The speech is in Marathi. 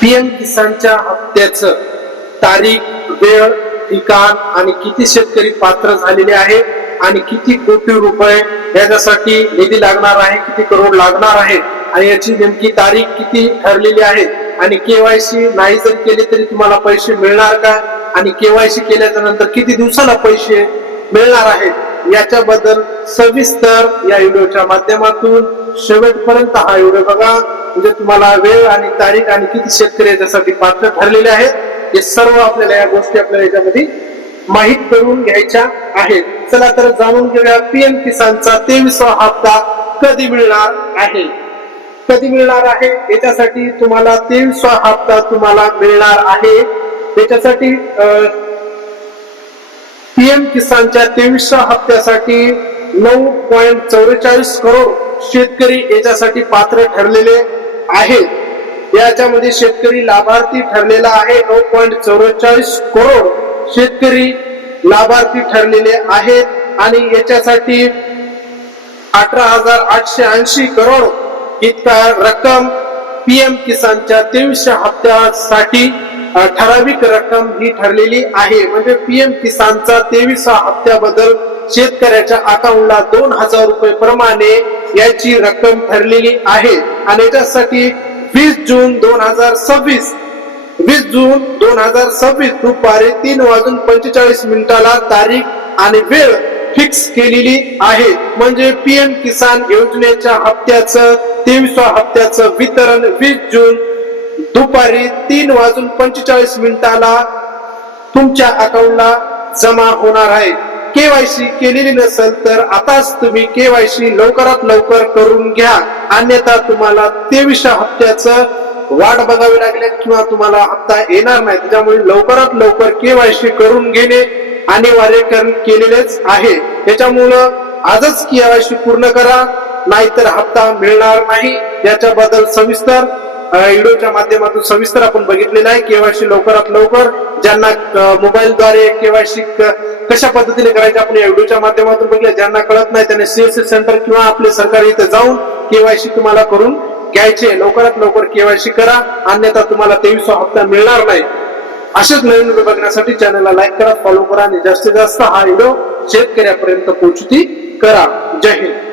पीएम किसानच्या हप्त्याचं तारीख, वेळ, ठिकाण आणि किती शेतकरी पात्र झालेले आहेत आणि किती कोटी रुपये याच्यासाठी निधी लागणार आहे, किती करोड लागणार आहे आणि याची नेमकी तारीख किती ठरलेली आहे आणि केवायसी नाही जर केले तरी तुम्हाला पैसे मिळणार का आणि केवायसी केल्याच्या नंतर किती दिवसाला पैसे मिळणार आहेत याच्याबद्दल सविस्तर या व्हिडिओच्या माध्यमातून शेवटपर्यंत हा व्हिडिओ बघा. म्हणजे तुम्हाला वेळ आणि तारीख आणि किती शेतकरी याच्यासाठी पात्र ठरलेले आहेत हे सर्व आपल्याला या गोष्टी आपल्याला याच्यामध्ये माहित करून घ्यायच्या आहेत. चला तर जाणून घेऊया पीएम किसानचा 23वा हप्ता कधी मिळणार आहे. कधी मिळणार आहे याच्यासाठी तुम्हाला 23वा हप्ता तुम्हाला मिळणार आहे. त्याच्यासाठी पीएम किसानच्या 23व्या हप्त्यासाठी 9.44 करोड शेतकरी याच्यासाठी पात्र ठरलेले आहेत. याच्यामध्ये शेतकरी लाभार्थी ठरलेला आहे. 9.44 करोड शेतकरी लाभार्थी ठरलेले आहेत आणि याच्यासाठी 18,880 करोड इतका रक्कम पीएम किसानच्या 23व्या हप्त्यासाठी ठराविक रक्कम ही ठरलेली आहे. म्हणजे पीएम किसानचा 23व्या हप्त्याबद्दल शेतकऱ्याच्या अकाउंटला 2,000 रुपये प्रमाणे याची रक्कम ठरलेली आहे आणि याच्यासाठी 20 जून 2026 दुपारी 3:45 तारीख आणि वेळ फिक्स केलेली आहे. म्हणजे पीएम किसान योजनेच्या हप्त्याचं 23व्या हप्त्याचं वितरण 20 जून दुपारी 3:45 तुमच्या अकाउंटला जमा होणार आहे. केवायसी केलेली नसेल तर आताच तुम्ही केवायसी लवकरात लवकर करून घ्या, अन्यथा तुम्हाला 23व्या हप्त्याचं वाट बघावी लागेल किंवा तुम्हाला हप्ता येणार नाही. त्याच्यामुळे लवकरात लवकर केवायसी करून घेणे अनिवार्य केलेलेच आहे. त्याच्यामुळं आजच केवायसी पूर्ण करा, नाहीतर हप्ता मिळणार नाही. याच्याबद्दल सविस्तर व्हिडिओच्या माध्यमातून सविस्तर आपण बघितलेलं आहे. केवायसी लवकरात लवकर ज्यांना मोबाईलद्वारे केवायसी कशा पद्धतीने करायचे आपण या व्हिडिओच्या माध्यमातून बघितलं. ज्यांना कळत नाही त्यांनी सीएससी सेंटर किंवा आपले सरकारी इथे जाऊन केवायसी तुम्हाला करून घ्यायचे. लवकरात लवकर केवायसी करा, अन्यथा तुम्हाला 23वा हप्ता मिळणार नाही. असेच नवीन व्हिडिओ बघण्यासाठी चॅनलला लाईक करा, फॉलो करा आणि जास्तीत जास्त हा व्हिडिओ शेतकऱ्यापर्यंत पोहोचती करा. जय हिंद.